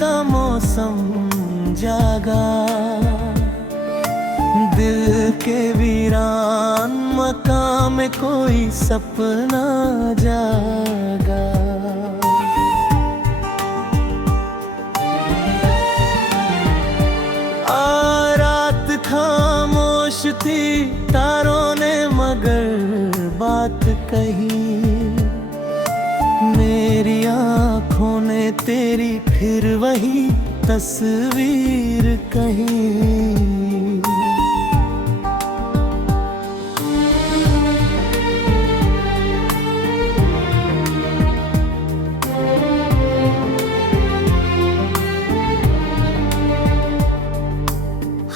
का मौसम जागा, दिल के वीरान मकान में कोई सपना जागा। रात खामोश थी, तारों ने मगर बात कही, मेरी आँखों ने तेरी फिर वही तस्वीर कही।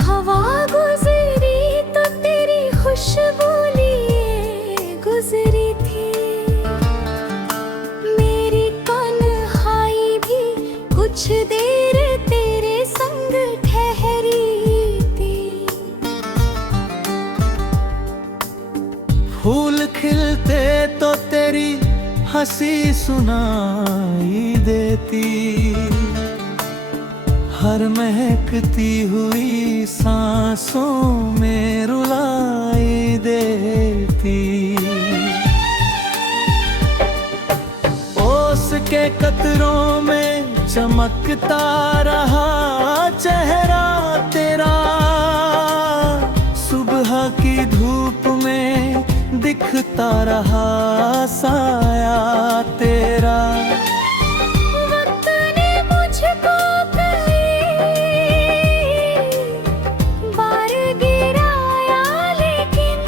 हवा गुजरी तो तेरी खुशबू लिए गुजरी थी, मेरी तन्हाई भी कुछ देर तेरे संग ठहरी थी। फूल खिलते तो तेरी हंसी सुनाई देती, हर महकती हुई सांसों में रुलाई देती। ओस के कतरों में चमकता रहा चेहरा तेरा, सुबह की धूप में दिखता रहा साया तेरा। वक्त ने मुझको बार गिराया, लेकिन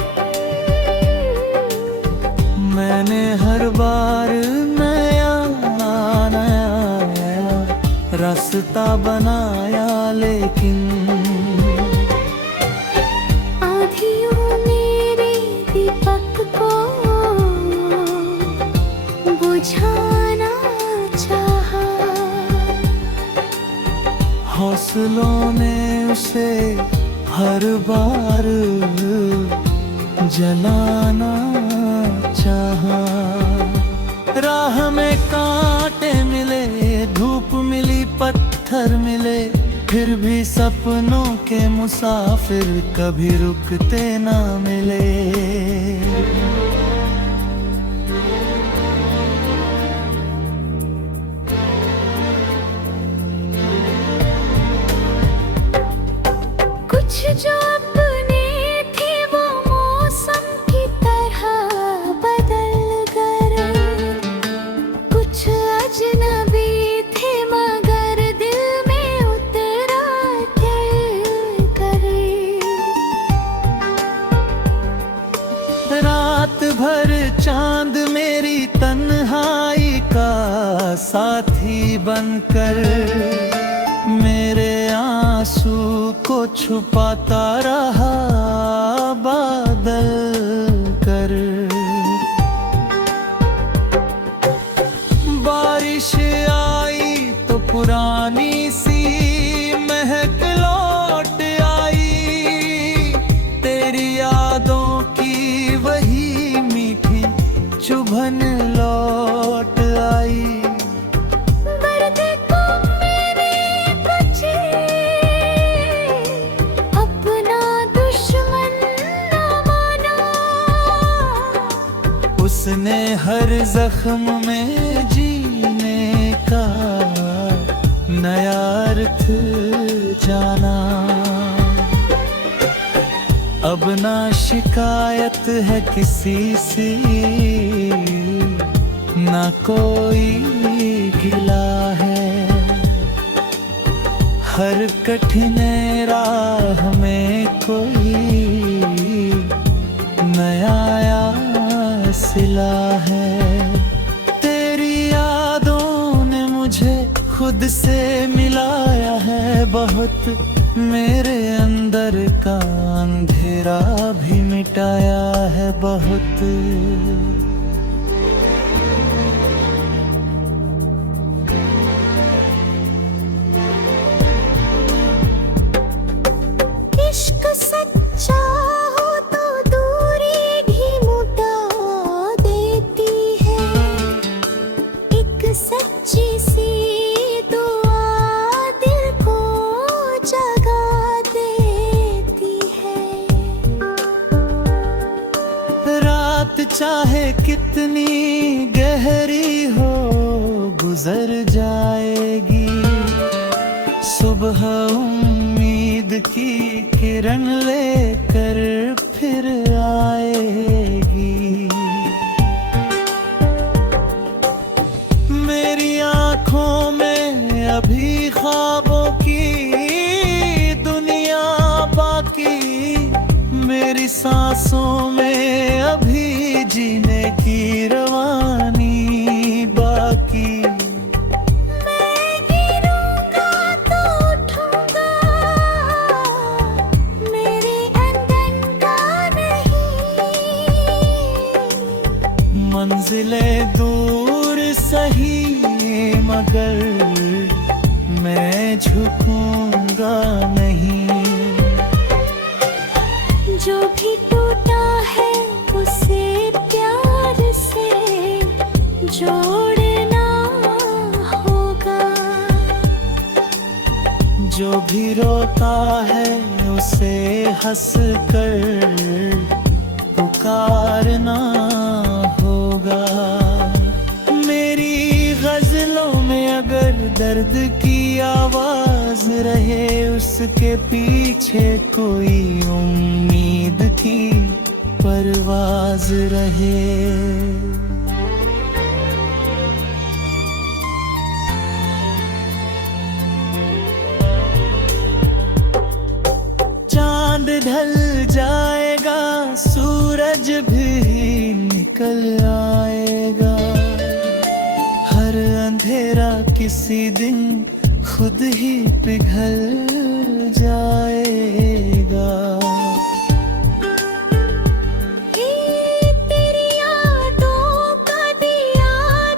मैंने हर बार नया नया रास्ता बनाया, लेकिन आँधियों मेरे दीपक को बुझाना चाहा, हौसलों ने उसे हर बार जलाना चाहा। राह में कांटे मिले, धूप मिली, पत्थर मिले, फिर भी सपनों के मुसाफिर कभी रुकते ना मिले। कुछ जो अपने थे वो मौसम की तरह बदल गए, कुछ अजनबी थे मगर दिल में उतरा करे। रात भर चांद मेरी तन्हाई का साथी बनकर मेरे आंसू को छुपाता रहा बादल कर। बारिश आई तो पुरानी सी महक लौट आई, तेरी यादों की वही मीठी चुभन लौट आई। दर्द को मैंने कुछ अपना दुश्मन न माना, उसने हर जख्म में जीने का नया अर्थ जाना। अब ना शिकायत है किसी से, ना कोई गिला है, हर कठिन राह में कोई नया सिला है। तेरी यादों ने मुझे खुद से मिलाया है बहुत, मेरे अंदर का अंधेरा भी मिटाया है बहुत। इश्क सच्चा हो तो दूरी भी मुटा देती है, एक सच्ची सी दुआ सुबह उम्मीद की किरण लेकर फिर आएगी। मेरी आंखों में अभी ख्वाबों की दुनिया बाकी, मेरी सांसों में अभी जीने की रवानी बाकी। मंजिलें दूर सही मगर मैं झुकूंगा नहीं। जो भी टूटा है उसे प्यार से जोड़ना होगा। जो भी रोता है उसे हंस कर पुकारना होगा। मेरी गजलों में अगर दर्द की आवाज रहे, उसके पीछे कोई उम्मीद की परवाज रहे। चांद ढल जाएगा, सूरज भी निकल आएगा। हर अंधेरा किसी दिन खुद ही पिघल जाएगा। तेरी यादों का दिया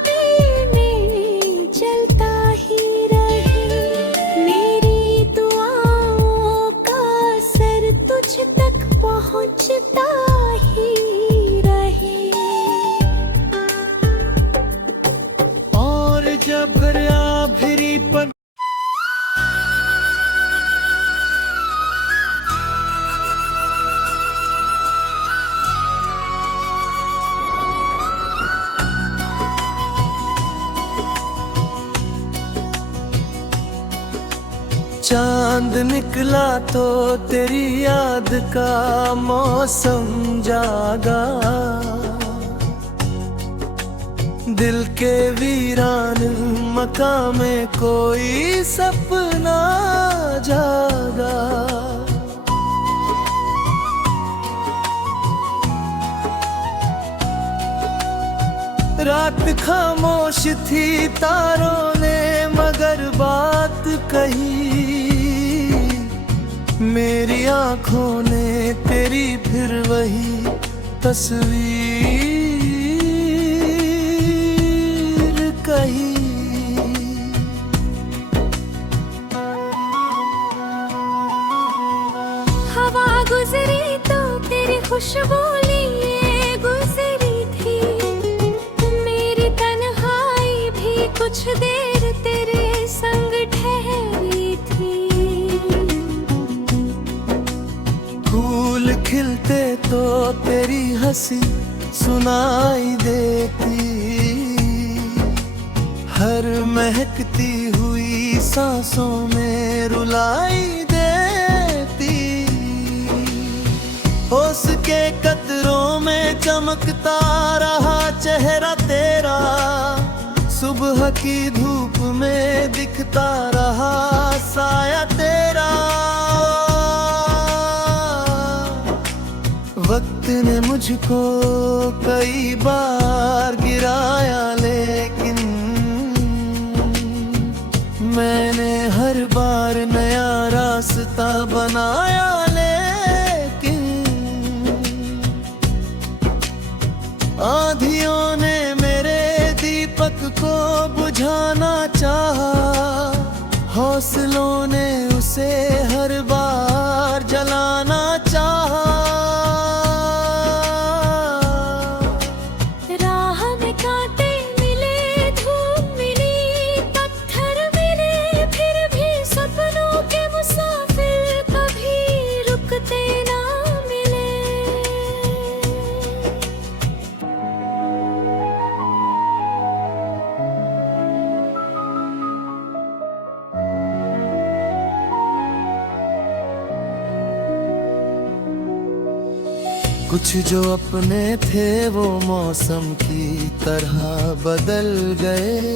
दिल में जलता ही रहे। मेरी दुआओं का असर तुझ तक पहुंचता ही रहे। और जब आखिरी पग चांद निकला तो तेरी याद का मौसम जागा। दिल के वीरान मकान में कोई सपना जागा। रात खामोश थी, तारों ने मगर बात कही। मेरी आंखों ने तेरी फिर वही तस्वीर कही। हवा गुजरी तो तेरी खुशबू लिए गुजरी थी। मेरी तन्हाई भी कुछ देर तेरे संग ठहरी थी। फूल खिलते तो तेरी हंसी सुनाई देती। हर महकती हुई सांसों में रुलाई देती। होश के कतरों में चमकता रहा चेहरा तेरा। सुबह की धूप में दिखता रहा साया तेरा। वक्त ने मुझको कई बार गिराया, लेकिन मैंने हर बार नया रास्ता बनाया। लेकिन आंधियों ने मेरे दीपक को बुझाना चाहा। हौसलों ने उसे हर बार जलाना चाहा। राह में कांटे मिले, धूप मिली, पत्थर मिले, फिर भी सपनों के मुसाफिर कभी रुकते ना मिले। कुछ जो अपने थे वो मौसम की तरह बदल गए,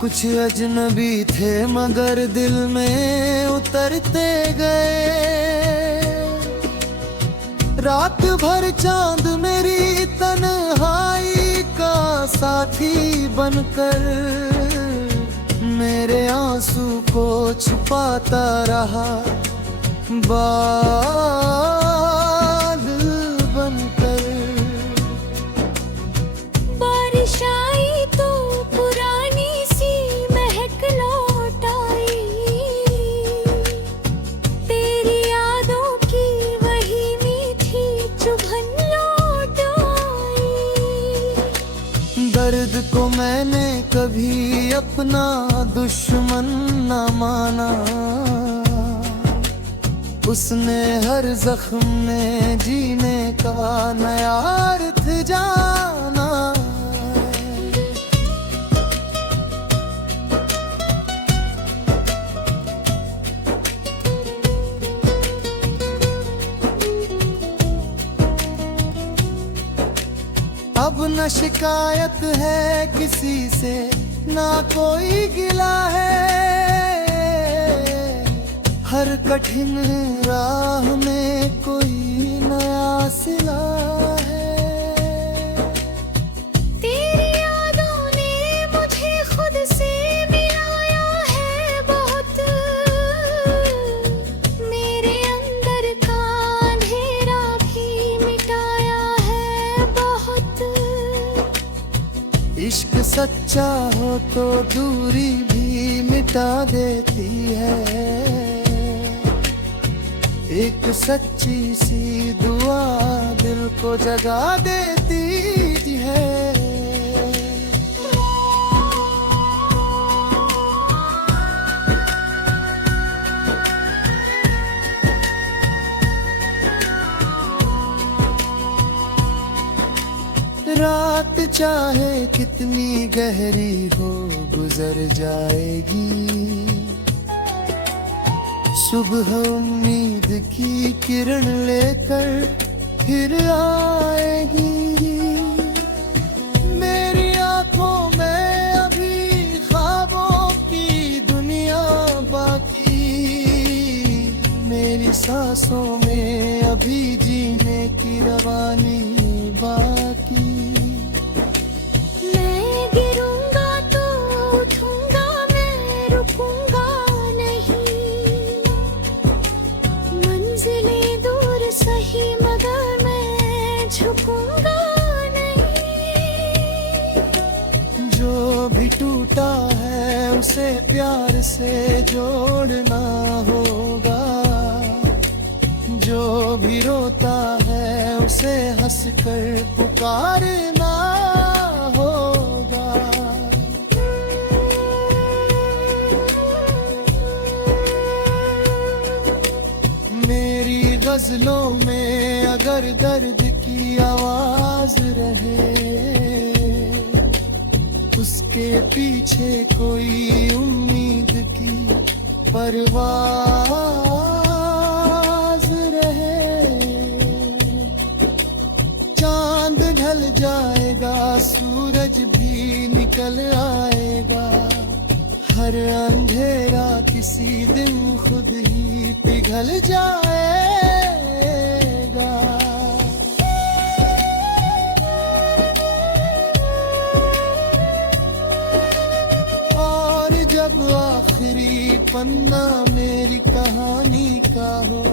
कुछ अजनबी थे मगर दिल में उतरते गए। रात भर चांद मेरी तन्हाई का साथी बनकर मेरे आंसू को छुपाता रहा, बादल बनकर। बारिश आई तो पुरानी सी महक लौट आई, तेरी यादों की वही मीठी चुभन लौट आई। दर्द को मैंने कभी अपना दुश्मन न माना, उसने हर जख्म में जीने का नया अर्थ जाना। अब न शिकायत है किसी से, ना कोई गिला है, हर कठिन राह में कोई नया सिला है। तेरी यादों ने मुझे खुद से मिलाया है बहुत, मेरे अंदर का अंधेरा भी मिटाया है बहुत। इश्क सच्चा हो तो दूरी भी मिटा देती है, एक सच्ची सी दुआ दिल को जगा देती है। रात चाहे कितनी गहरी हो गुजर जाएगी, सुबह उम्मीद की किरण लेकर फिर आएगी। मेरी आंखों में अभी ख्वाबों की दुनिया बाकी, मेरी सांसों में अभी जीने की रवानी बाकी। जो भी टूटा है उसे प्यार से जोड़ना होगा, जो भी रोता है उसे हंसकर पुकारना होगा। मेरी गजलों में अगर दर्द की आवाज रहे, उसके पीछे कोई उम्मीद की परवाज रहे। चांद ढल जाएगा, सूरज भी निकल आएगा, हर अंधेरा किसी दिन खुद ही पिघल जाएगा। जब आखिरी पन्ना मेरी कहानी का हो,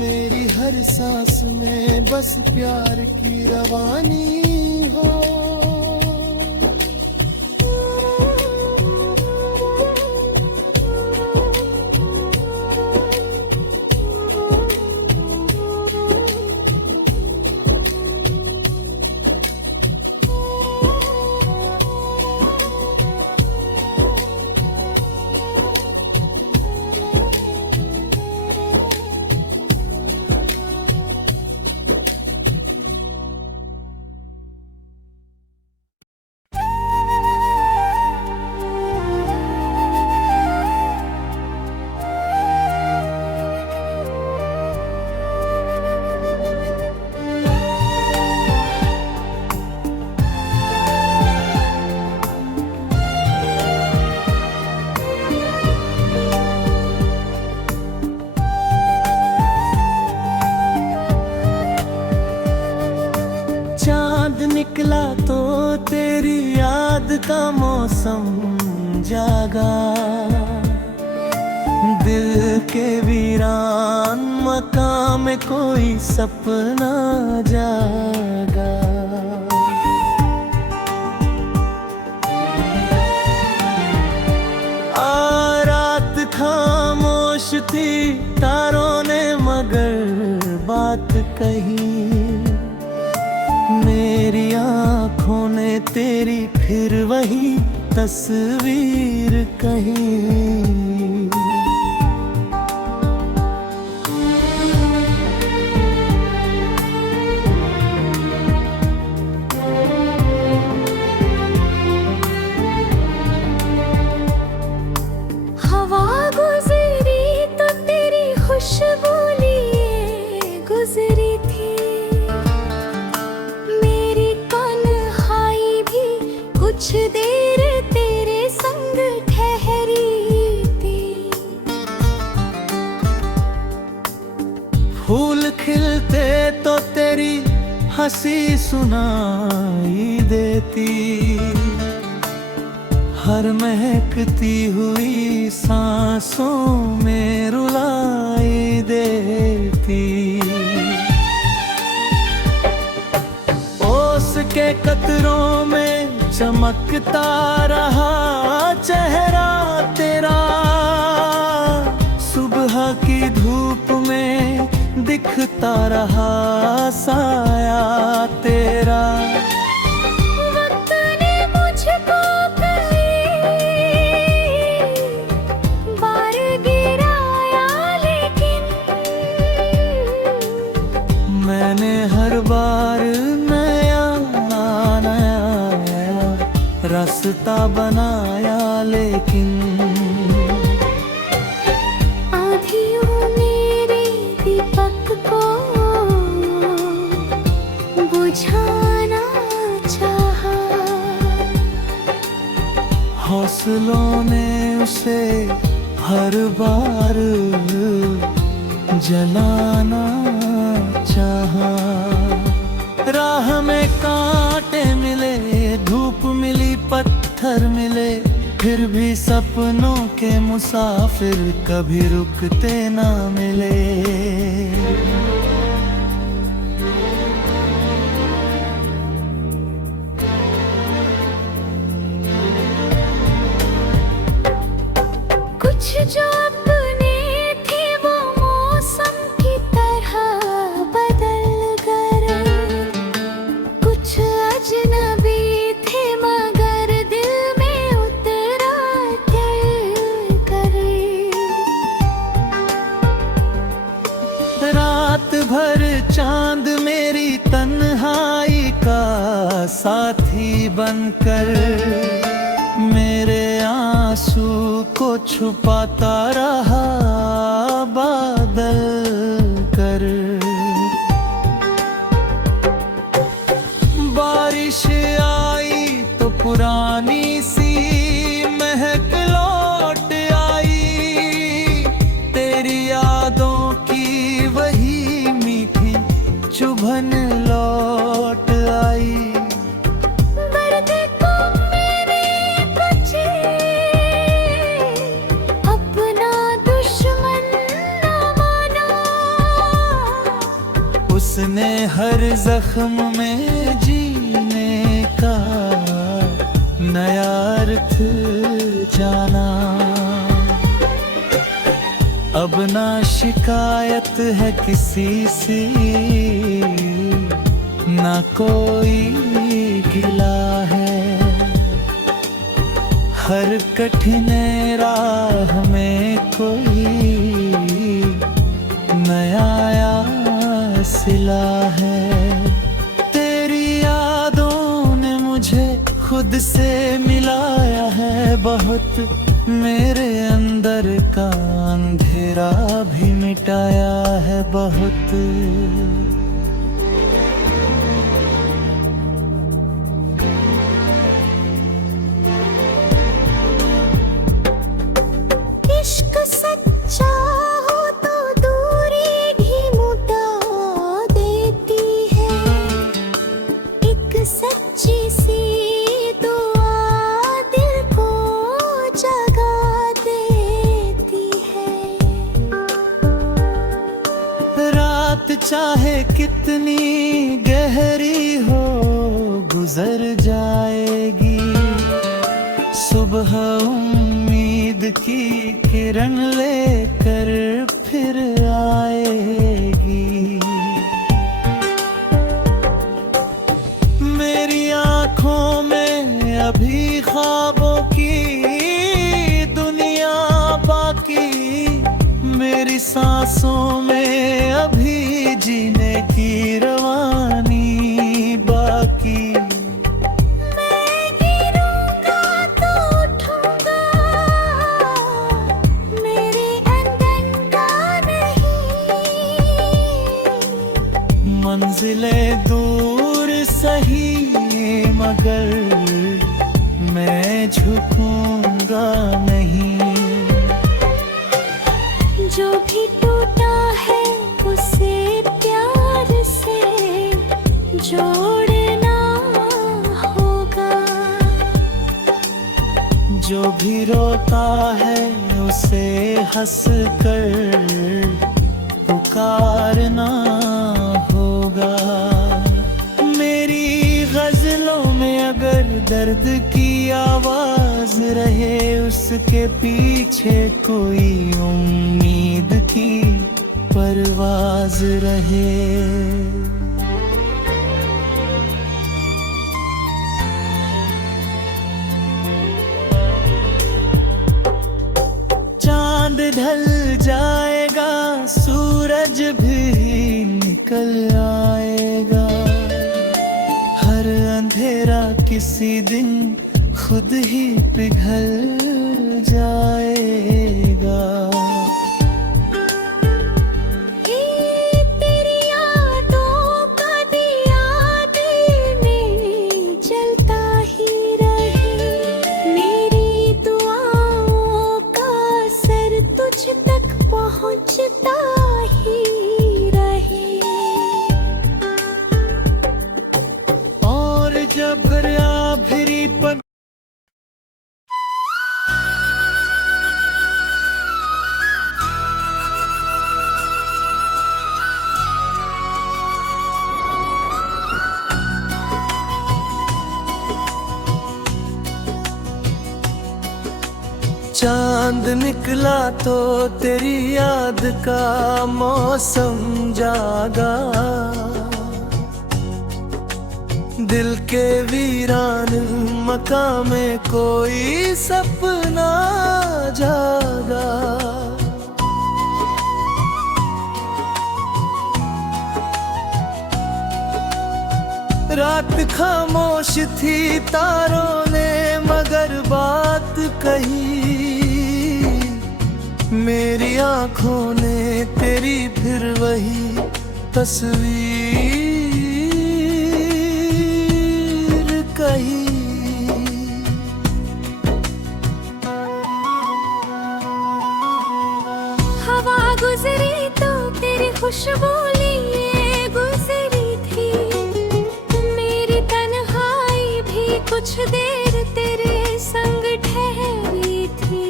मेरी हर सांस में बस प्यार की रवानी हो। का मौसम जागा, दिल के वीरान मकान में कोई सपना जागा। रात खामोश थी, तारों ने मगर बात कही, मेरी आँखों ने तेरी फिर वही तस्वीर कही। हवा गुजरी तो तेरी खुशबू लिए गुजरी थी, मेरी तन्हाई भी कुछ देर तेरे संग ठहरी थी। फूल खिलते तो तेरी हंसी सुनाई देती, हर महकती हुई सांसों में रुलाई देती। ओस के कतरों में चमकता रहा चेहरा तेरा, सुबह की धूप में दिखता रहा साया तेरा। वक्त ने मुझको बार गिराया, लेकिन मैंने हर बार नया नया रास्ता बनाया, लेकिन आँधियों मेरे दीपक को बुझाना चाहा, हौसलों ने उसे हर बार जलाना चाहा। राह में कांटे मिले, धूप मिली, पत्थर मिले, फिर भी सपनों के मुसाफिर कभी रुकते ना मिले। कुछ जो अपने थे वो मौसम की तरह बदल गए, कुछ अजनबी थे मगर दिल में उतरा दिल करे। रात भर चांद मेरी तन्हाई का साथी बनकर मेरे आंसू को छुपाता रहा बादल कर। बारिश आई तो पुरानी सी महक लौट आई, तेरी यादों की वही मीठी चुभन लौट आई। दर्द को मैंने बचे अपना दुश्मन न माना, उसने हर जख्म में जीने का नया अर्थ जाना। अब ना शिकायत है किसी से, ना कोई गिला है, हर कठिन राह में कोई नया सिला है। तेरी यादों ने मुझे खुद से मिलाया है बहुत, मेरे अंदर का अंधेरा भी मिटाया है बहुत। इश्क सच्चा हो तो दूरी भी मुटा देती है, एक सच्ची सी दुआ चाहे कितनी गहरी हो गुजर जाएगी। सुबह उम्मीद की किरण लेकर फिर आएगी। मेरी आँखों में अभी ख्वाबों की दुनिया बाकी, मेरी सांसों में अभी जीने की रवानी बाकी। मैं गिरूंगा तो उठूंगा, मेरे अंदर का नहीं। मंजिलें दूर सही मगर मैं झुकूंगा नहीं। जो भी टूटा है उसे प्यार से जोड़ना होगा। जो भी रोता है उसे हंस कर पुकारना होगा। मेरी गजलों में अगर दर्द की आवाज रहे, उसके पीछे कोई उम्मीद की परवाज रहे। चांद ढल जाएगा, सूरज भी निकल आएगा। हर अंधेरा किसी दिन खुद ही पिघल जाएगा। तेरी यादों का दिया दिल में जलता ही रहे। मेरी दुआओं का असर तुझ तक पहुंचता ही रहे। और जब आखिरी पल चांद निकला तो तेरी याद का मौसम जागा। दिल के वीरान मकान में कोई सपना जागा। रात खामोश थी, तारों ने मगर बात कही। मेरी आंखों ने तेरी फिर वही तस्वीर कही। हवा गुजरी तो तेरी खुशबू लिए गुजरी थी। मेरी तन्हाई भी कुछ देर तेरे संग ठहरी थी।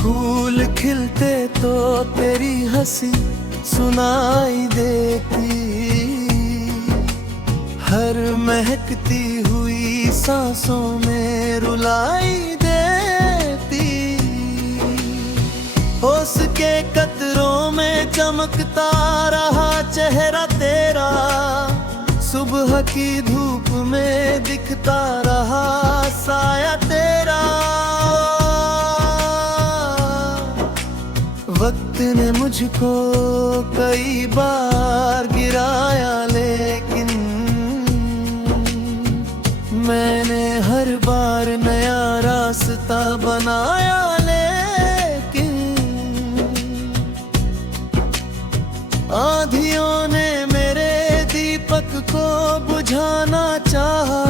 फूल खिलते तो तेरी हंसी सुनाई देती। हर महकती हुई सांसों में रुलाई देती। होश के कतरों में चमकता रहा चेहरा तेरा। सुबह की धूप में दिखता रहा साया तेरा। वक्त ने मुझको कई बार गिराया, लेकिन मैंने हर बार नया रास्ता बनाया। लेकिन आंधियों ने मेरे दीपक को बुझाना चाहा।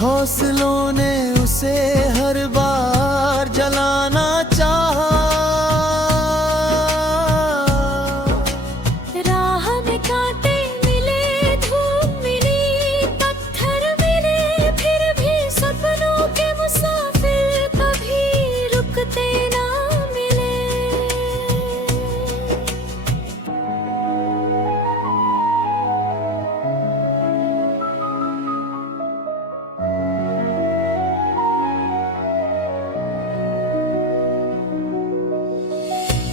हौसलों ने उसे हर बार जलाना चाहा। राह में कांटे मिले, धूप मिली, पत्थर मिले, फिर भी सपनों के मुसाफिर कभी रुकते ना मिले।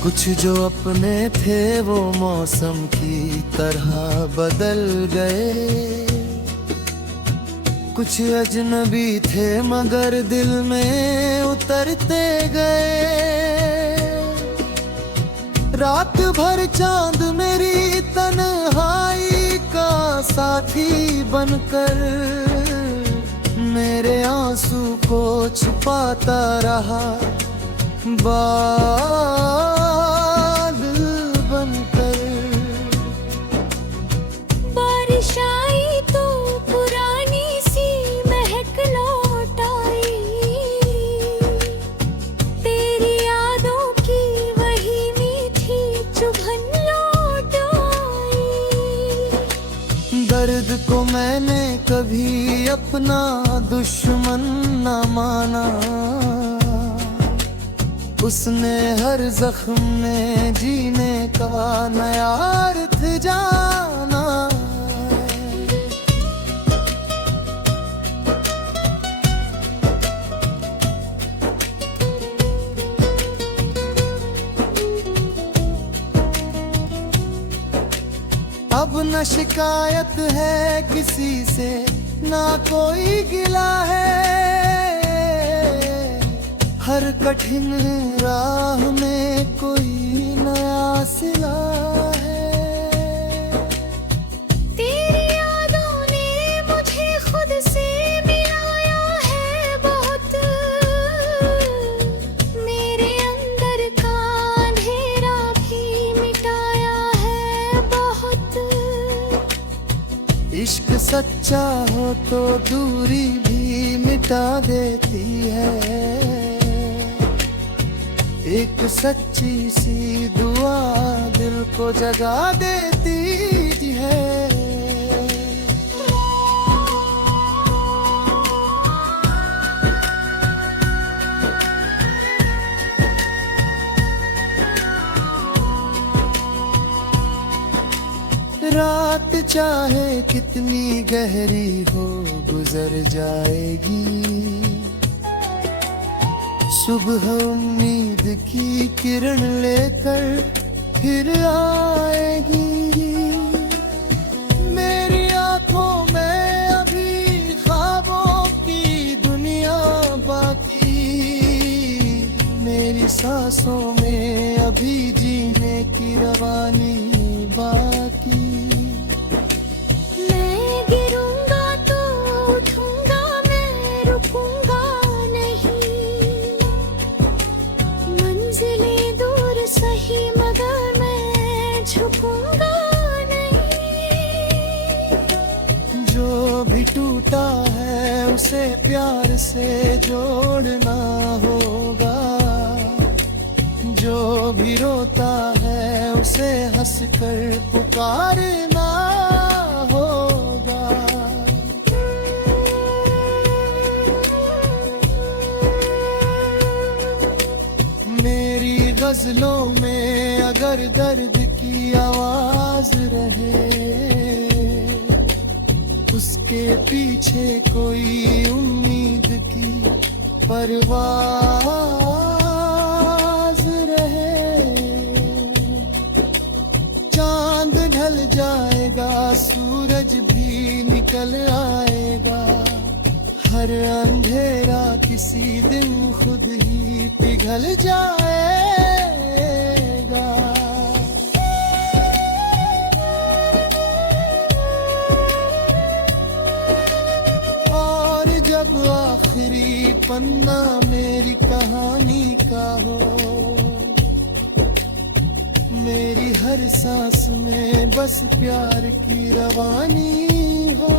कुछ जो अपने थे वो मौसम की तरह बदल गए, कुछ अजनबी थे मगर दिल में उतरते गए। रात भर चांद मेरी तन्हाई का साथी बनकर मेरे आंसू को छुपाता रहा, बादल बनकर। बारिश आई तो पुरानी सी महक लौट आई, तेरी यादों की वही मीठी चुभन लौट आई। दर्द को मैंने कभी अपना दुश्मन न माना, उसने हर जख्म में जीने का नया अर्थ जाना। अब न शिकायत है किसी से, ना कोई गिला है, हर कठिन राह में कोई नया सिला है। तेरी यादों ने मुझे खुद से मिलाया है बहुत, मेरे अंदर का अंधेरा भी मिटाया है बहुत। इश्क सच्चा हो तो दूरी भी मिटा देती है, एक सच्ची सी दुआ दिल को जगा देती है। रात चाहे कितनी गहरी हो गुजर जाएगी, सुबह उम्मीद की किरण लेकर फिर आएगी। मेरी आंखों में अभी ख्वाबों की दुनिया बाकी, मेरी सांसों में अभी जीने की रवानी बाकी। मैं गिरूंगा तो उठूंगा, मैं रुकूंगा नहीं, मंजिलें दूर सही मगर मैं झुकूंगा नहीं। जो भी टूटा है उसे प्यार से जोड़ना होगा, जो भी रोता है उसे हंसकर पुकारना होगा। मेरी गजलों में अगर दर्द की आवाज रहे, उसके पीछे कोई उम्मीद की परवाज रहे। चांद ढल जाएगा, सूरज भी निकल आएगा, हर अंधेरा किसी दिन खुद ही पिघल जाएगा। और जब आखिरी पन्ना मेरी कहानी का हो, मेरी हर सांस में बस प्यार की रवानी हो।